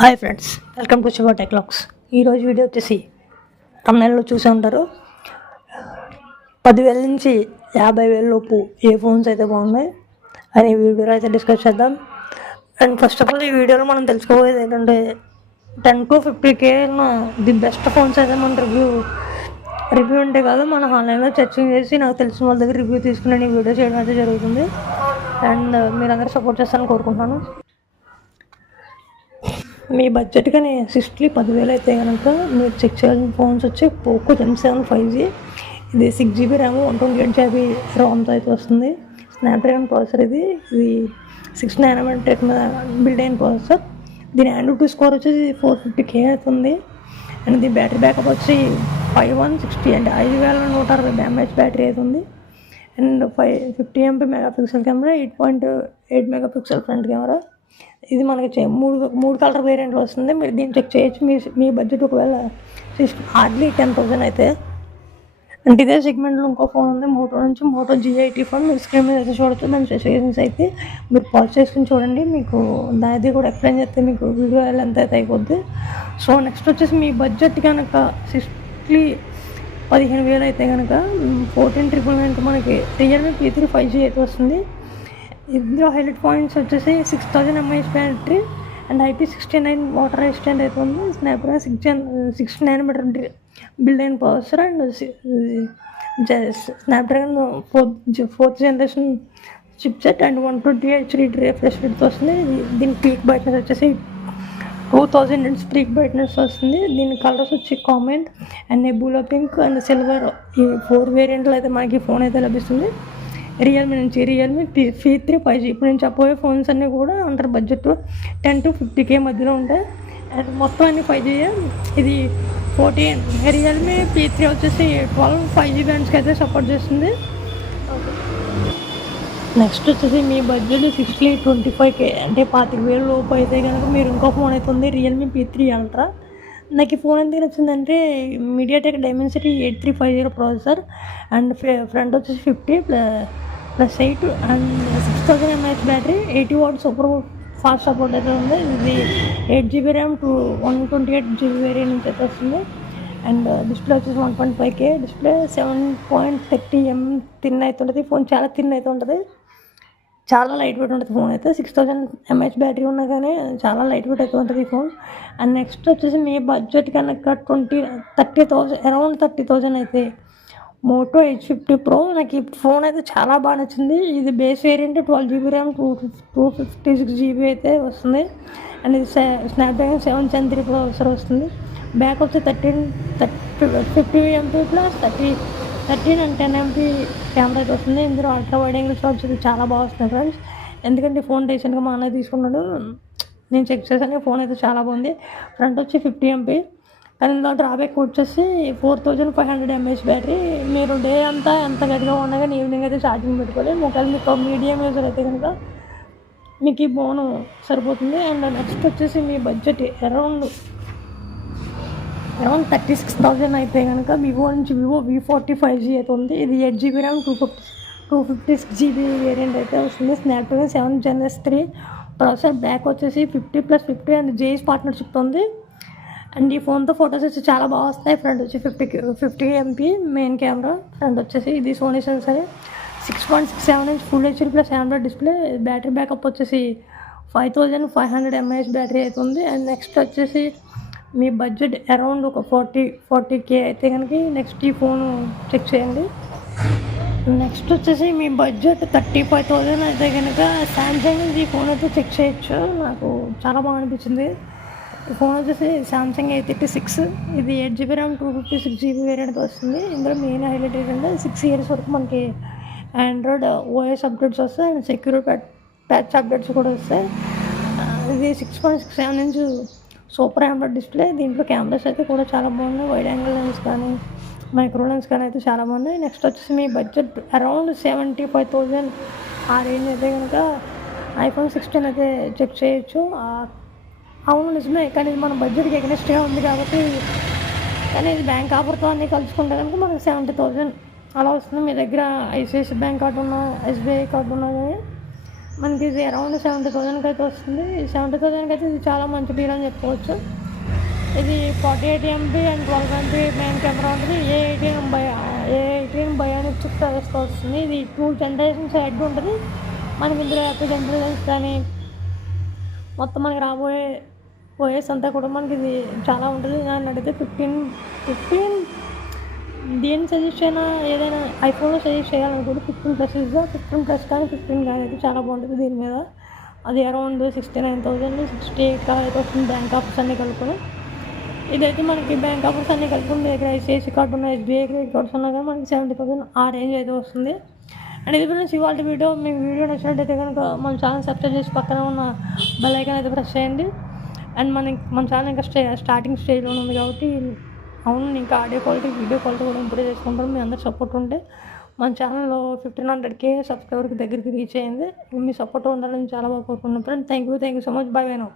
Hi friends, welcome to Shiva టెక్లాక్స్. ఈరోజు వీడియో వచ్చేసి తమిళనాడులో చూసే ఉంటారు. 10,000 నుంచి 50,000 లోపు ఏ ఫోన్స్ అయితే బాగున్నాయి అని వీడియోలో అయితే డిస్కస్ చేద్దాం. అండ్ ఫస్ట్ ఆఫ్ ఆల్ ఈ వీడియోలో మనం తెలుసుకోబోయేది ఏంటంటే 10 to 50K the best phones అయితే మన రివ్యూ ఉంటే కాదు, మన ఆన్లైన్లో సెర్చింగ్ చేసి నాకు తెలిసిన వాళ్ళ దగ్గర రివ్యూ తీసుకుని నేను వీడియో చేయడం అయితే జరుగుతుంది. అండ్ మీరందరూ సపోర్ట్ చేస్తారని కోరుకుంటున్నాను. మీ బడ్జెట్ కానీ 10,000 అయితే కనుక మీరు చెక్ చేయాల్సిన ఫోన్స్ వచ్చి పోకో M7 5G. ఇది 6GB ర్యామ్ 128GB రామ్తో అయితే వస్తుంది. స్నాప్డ్రాగన్ ప్రాసెసర్ ఇది 6 nanometer టెక్ మీద బిల్డ్ అయిన ప్రాసెసర్. దీని AnTuTu స్కోర్ వచ్చేసి 450K అవుతుంది. అండ్ దీని బ్యాటరీ బ్యాకప్ వచ్చి 5160 అంటే 5160 mAh బ్యాటరీ అవుతుంది. And 50MP megapixel camera, 8.8 megapixel front camera. ఇది మనకి మూడు కలర్ వేరియంట్లో వస్తుంది. మీరు దీన్ని చెక్ చేయొచ్చు. మీ బడ్జెట్ ఒకవేళ హార్డ్లీ 10,000 అయితే. అంటే ఇదే సెగ్మెంట్లో ఇంకో ఫోన్ ఉంది మోటో G80 ఫోన్. మీరు స్క్రీన్ మీద అయితే చూడొచ్చు. దాని స్పెసిఫికేషన్స్ అయితే మీరు పాజ్ చేసుకుని చూడండి. మీకు దాది కూడా ఎక్స్ప్లెయిన్ చేస్తే మీకు వీడియో ఎంత అయితే అయిపోద్ది. సో నెక్స్ట్ వచ్చేసి మీ బడ్జెట్ కనుక 15,000 అయితే కనుక 14,999 మనకి రియల్మీ P3 5G అయితే వస్తుంది. ఇందులో హైలైట్ పాయింట్స్ వచ్చేసి 6000 mAh battery and IP69 water resistant అయితే ఉంది. స్నాప్డ్రాగన్ 6 nanometer బిల్డ్ అయిన processor and Snapdragon 4th generation chipset and 120Hz refresh రేట్తో వస్తుంది. దీని పీక్ బ్రైట్నెస్ వచ్చేసి 2000 nits పీక్ బ్రైట్నెస్ వస్తుంది. దీని కలర్స్ వచ్చి comment and nebula pink and silver, ఈ 4 వేరియంట్లు అయితే మనకి ఫోన్ అయితే లభిస్తుంది. Realme P3 5G. ఇప్పుడు నేను చెప్పబోయే ఫోన్స్ అన్నీ కూడా అండర్ బడ్జెట్ 10 to 50K మధ్యలో ఉంటాయి. అండ్ మొత్తం అన్ని 5G. ఇది 14 రియల్మీ P3 వచ్చేసి 12 5G బ్యాండ్స్కి అయితే సపోర్ట్ చేస్తుంది. నెక్స్ట్ వచ్చేసి మీ బడ్జెట్ 25K అంటే 25,000 లోపు అయితే కనుక మీరు ఇంకో ఫోన్ అయితే ఉంది, రియల్మీ P3 అల్ట్రా. నాకు ఈ ఫోన్ ఎందుకు నచ్చిందంటే MediaTek Dimensity 8350 processor and front వచ్చేసి 50+8 and 6000 mAh battery, 80 watts super fast support అయితే ఉంది. ఇది 8GB ర్యామ్ 128GB వేరియంట్ నుంచి అయితే వస్తుంది. అండ్ డిస్ప్లే వచ్చేసి 1.5K డిస్ప్లే, 7.30mm థిన్ అయితే ఉంటుంది. ఫోన్ చాలా థిన్ అయితే ఉంటుంది, చాలా లైట్ వెయిట్ ఉంటుంది ఫోన్ అయితే. 6000 mAh బ్యాటరీ ఉన్నా కానీ చాలా లైట్ వెయిట్ అయితే ఉంటుంది ఈ ఫోన్. అండ్ నెక్స్ట్ వచ్చేసి మీ బడ్జెట్ కనుక 30,000 అరౌండ్ 30,000 అయితే మోటో H50 Pro. నాకు ఈ ఫోన్ అయితే చాలా బాగా నచ్చింది. ఇది base variant 12GB RAM 256GB అయితే వస్తుంది. అండ్ ఇది స్నాప్డ్రాగన్ 7 Gen 3 ప్రాసెసర్ వస్తుంది. బ్యాక్ వచ్చి 50MP plus 13 and 10MP camera అయితే వస్తుంది. ఇందులో అల్ట్రా వైడ్ యాంగిల్ షాట్స్ అయితే చాలా బాగా వస్తుంది ఫ్రెండ్స్. ఎందుకంటే ఫోన్ రీసెంట్గా మా అన్నయ్య తీసుకున్నాడు, నేను చెక్ చేశాను. ఫోన్ అయితే చాలా బాగుంది. ఫ్రంట్ వచ్చి 50MP కానీ ఇందులో డ్రాబ్యాక్ వచ్చేసి 4500 mAh బ్యాటరీ. మీరు డే అంతా ఎంత గట్టిగా ఉన్నా కానీ ఈవినింగ్ అయితే ఛార్జింగ్ పెట్టుకోవాలి. ఒకవేళ మీకు మీడియం యూజర్ అయితే కనుక మీకు ఈ ఫోన్ సరిపోతుంది. అండ్ నెక్స్ట్ వచ్చేసి మీ బడ్జెట్ అరౌండ్ 36,000 అయితే కనుక వివో V40 5G అయితే ఉంది. ఇది 8GB ర్యామ్ 256GB వేరియంట్ అయితే వస్తుంది. Snapdragon 7 Gen 3 processor. బ్యాక్ వచ్చేసి 50+50 అండ్ JS పార్ట్నర్షిప్ ఉంది. అండ్ ఈ ఫోన్తో ఫొటోస్ వచ్చి చాలా బాగా వస్తాయి. ఫ్రంట్ వచ్చి 50MP మెయిన్ కెమెరా. ఫ్రంట్ వచ్చేసి ఇది Sony sensor 6.67 inch full HD plus Android display. Battery backup వచ్చేసి 5500 mAh బ్యాటరీ అయితే ఉంది. అండ్ నెక్స్ట్ వచ్చేసి మీ బడ్జెట్ అరౌండ్ ఒక 40K అయితే కనుక నెక్స్ట్ ఈ ఫోన్ చెక్ చేయండి. నెక్స్ట్ వచ్చేసి మీ బడ్జెట్ 35,000 అయితే కనుక శాంసంగ్ ఈ ఫోన్ అయితే చెక్ చేయొచ్చు. నాకు చాలా బాగా అనిపించింది. ఈ ఫోన్ వచ్చేసి సామ్సంగ్ A36. ఇది 8GB ర్యామ్ 256GB వేరియంట్ వస్తుంది. ఇందులో మెయిన్ హైలైట్ ఏంటంటే 6 years వరకు మనకి ఆండ్రాయిడ్ OS అప్డేట్స్ వస్తాయి అండ్ సెక్యూర్ ప్యాచ్ అప్డేట్స్ కూడా వస్తాయి. ఇది 6.67 inch సూపర్ AMOLED డిస్ప్లే. దీంట్లో కెమెరాస్ అయితే కూడా చాలా బాగున్నాయి. వైడ్ యాంగిల్ లెన్స్ కానీ మైక్రో లెన్స్ కానీ అయితే చాలా బాగున్నాయి. నెక్స్ట్ వచ్చేసి మీ బడ్జెట్ అరౌండ్ 75,000 ఆ రేంజ్ అయితే కనుక iPhone 16 అయితే చెక్ చేయొచ్చు. అవును నిజమే, కానీ ఇది మన బడ్జెట్కి ఎగనెస్ట్గా ఉంది కాబట్టి. కానీ ఇది బ్యాంక్ ఆఫర్తో అన్నీ కలుసుకుంటే కనుక మనకు 70,000 అలా వస్తుంది. మీ దగ్గర ICICI బ్యాంక్ కార్డు ఉన్నా SBI కార్డు ఉన్నా కానీ మనకి ఇది అరౌండ్ 70,000కి అయితే వస్తుంది. 70,000కి అయితే ఇది చాలా మంచి డీల్ అని చెప్పుకోవచ్చు. ఇది 48 MB and 12 MP main camera ఉంటుంది. ఏ18 బయోనిక్ చిప్ ప్రాసెస్తో వస్తుంది. ఇది 2 generations హెడ్ ఉంటుంది. మనకి ఇందులో ఎపిక్ ఇంటెలిజెన్స్ కానీ మొత్తం మనకి రాబోయే ఓఎస్ అంతా కూడా మనకి ఇది చాలా ఉంటుంది. నన్ను అడిగితే 15 దేని సజెస్ట్ అయినా ఏదైనా ఐఫోన్లో సజెస్ట్ చేయాలనుకుంటే 15+ ఇస్ 15+ కానీ 15 కానీ అయితే చాలా బాగుంటుంది దీని మీద. అది అరౌండ్ 69,000 68 అయితే వస్తుంది బ్యాంక్ ఆఫర్స్ అన్నీ కలుపుకొని. ఇదైతే మనకి బ్యాంక్ ఆఫర్స్ అన్నీ కలుపుకుని దగ్గర ఐసిఐసి కార్డు ఉన్న ఎస్బీఐ క్రెడిట్ కార్డ్స్ ఉన్నా కానీ మనకి 70,000 ఆ రేంజ్ అయితే వస్తుంది. అండ్ ఇది ఫ్రెండ్స్ ఇవాళ వీడియో. మీకు వీడియో నచ్చినట్టయితే కనుక మన ఛానల్ సబ్స్క్రైబ్ చేసి పక్కన ఉన్న బెల్ ఐకాన్ అయితే ప్రెస్ చేయండి. అండ్ మన ఛానల్ ఇంకా స్టార్టింగ్ స్టేజ్లో ఉంది కాబట్టి అవును ఇంకా ఆడియో క్వాలిటీ వీడియో క్వాలిటీ కూడా ఇంప్రూవ్ చేసుకుంటారు. మీ అందరు సపోర్ట్ ఉంటే మన ఛానల్లో 1500K సబ్స్క్రైబర్కి దగ్గరికి రీచ్ అయ్యింది. మీ సపోర్ట్ ఉండాలని చాలా బాగా కోరుకుంటున్నాను friend. Thank you so much. By by now.